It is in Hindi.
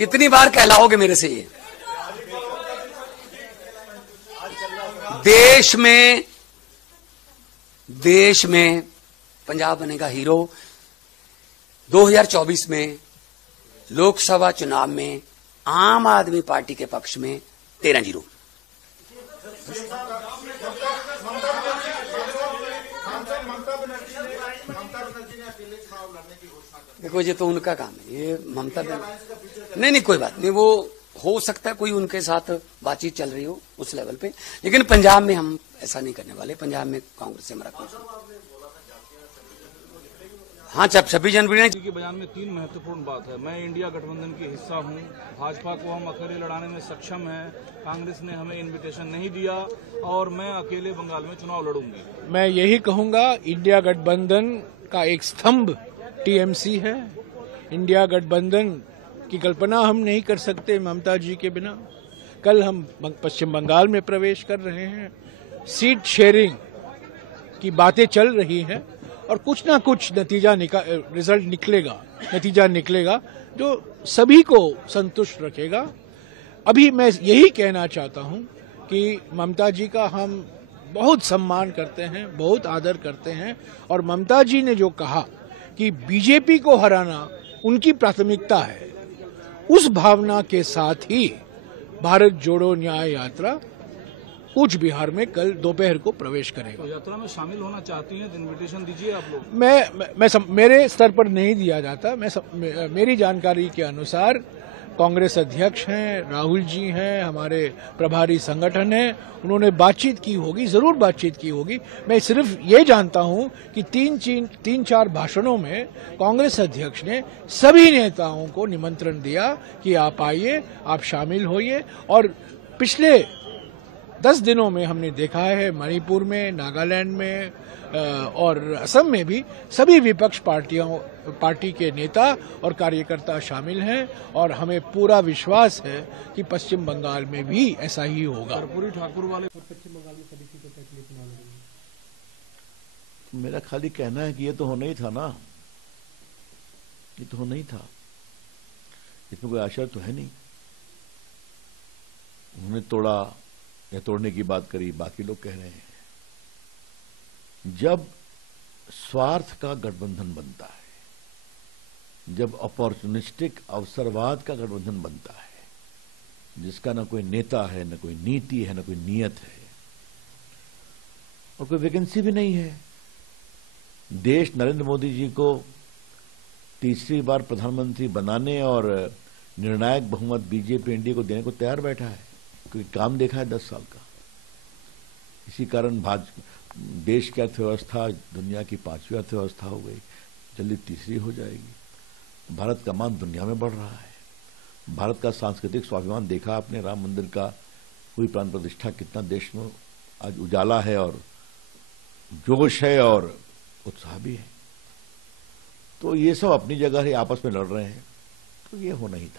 कितनी बार कहलाओगे मेरे से ये? देश में पंजाब बनेगा हीरो। 2024 में लोकसभा चुनाव में आम आदमी पार्टी के पक्ष में 13-0। देखो ये तो उनका काम है, ये ममता नहीं कोई बात नहीं, वो हो सकता है कोई उनके साथ बातचीत चल रही हो उस लेवल पे, लेकिन पंजाब में हम ऐसा नहीं करने वाले। पंजाब में कांग्रेस से हमारा कुछ हाँ 26 जनवरी के बयान में 3 महत्वपूर्ण बात है। मैं इंडिया गठबंधन की हिस्सा हूं, भाजपा को हम अकेले लड़ाने में सक्षम हैं, कांग्रेस ने हमें इनविटेशन नहीं दिया और मैं अकेले बंगाल में चुनाव लड़ूंगी। मैं यही कहूंगा, इंडिया गठबंधन का एक स्तंभ टीएमसी है। इंडिया गठबंधन की कल्पना हम नहीं कर सकते ममता जी के बिना। कल हम पश्चिम बंगाल में प्रवेश कर रहे हैं, सीट शेयरिंग की बातें चल रही हैं और कुछ ना कुछ रिजल्ट निकलेगा जो सभी को संतुष्ट रखेगा। अभी मैं यही कहना चाहता हूं कि ममता जी का हम बहुत सम्मान करते हैं, बहुत आदर करते हैं और ममता जी ने जो कहा कि बीजेपी को हराना उनकी प्राथमिकता है, उस भावना के साथ ही भारत जोड़ो न्याय यात्रा कूच बिहार में कल दोपहर को प्रवेश करेगा। तो यात्रा में शामिल होना चाहती हैं, इनविटेशन दीजिए आप लोग। मेरे स्तर पर नहीं दिया जाता। मेरी जानकारी के अनुसार कांग्रेस अध्यक्ष हैं, राहुल जी हैं, हमारे प्रभारी संगठन हैं, उन्होंने बातचीत की होगी, जरूर बातचीत की होगी। मैं सिर्फ ये जानता हूं कि 3-4 भाषणों में कांग्रेस अध्यक्ष ने सभी नेताओं को निमंत्रण दिया कि आप आइए, आप शामिल होइए। और पिछले 10 दिनों में हमने देखा है मणिपुर में, नागालैंड में और असम में भी सभी विपक्ष पार्टी के नेता और कार्यकर्ता शामिल हैं और हमें पूरा विश्वास है कि पश्चिम बंगाल में भी ऐसा ही होगा। कर्पूरी ठाकुर वाले पश्चिम बंगाल में सभी सीटों पर चुनाव लड़ेंगे। मेरा खाली कहना है कि ये तो होना ही था ना, ये तो होना ही था, इसमें कोई आशा तो है नहीं। उन्होंने तोड़ा या तोड़ने की बात करी, बाकी लोग कह रहे हैं। जब स्वार्थ का गठबंधन बनता है, जब अपॉर्चुनिस्टिक अवसरवाद का गठबंधन बनता है, जिसका ना कोई नेता है, ना कोई नीति है, ना कोई नियत है और कोई वैकेंसी भी नहीं है, देश नरेंद्र मोदी जी को तीसरी बार प्रधानमंत्री बनाने और निर्णायक बहुमत बीजेपी एनडीए को देने को तैयार बैठा है, क्योंकि काम देखा है 10 साल का। इसी कारण देश की अर्थव्यवस्था दुनिया की 5वीं अर्थव्यवस्था हो गई, जल्दी तीसरी हो जाएगी। भारत का मान दुनिया में बढ़ रहा है। भारत का सांस्कृतिक स्वाभिमान देखा आपने, राम मंदिर का हुई प्राण प्रतिष्ठा, कितना देश में आज उजाला है और जोश है और उत्साह भी है। तो ये सब अपनी जगह ही आपस में लड़ रहे हैं, तो ये होना ही था।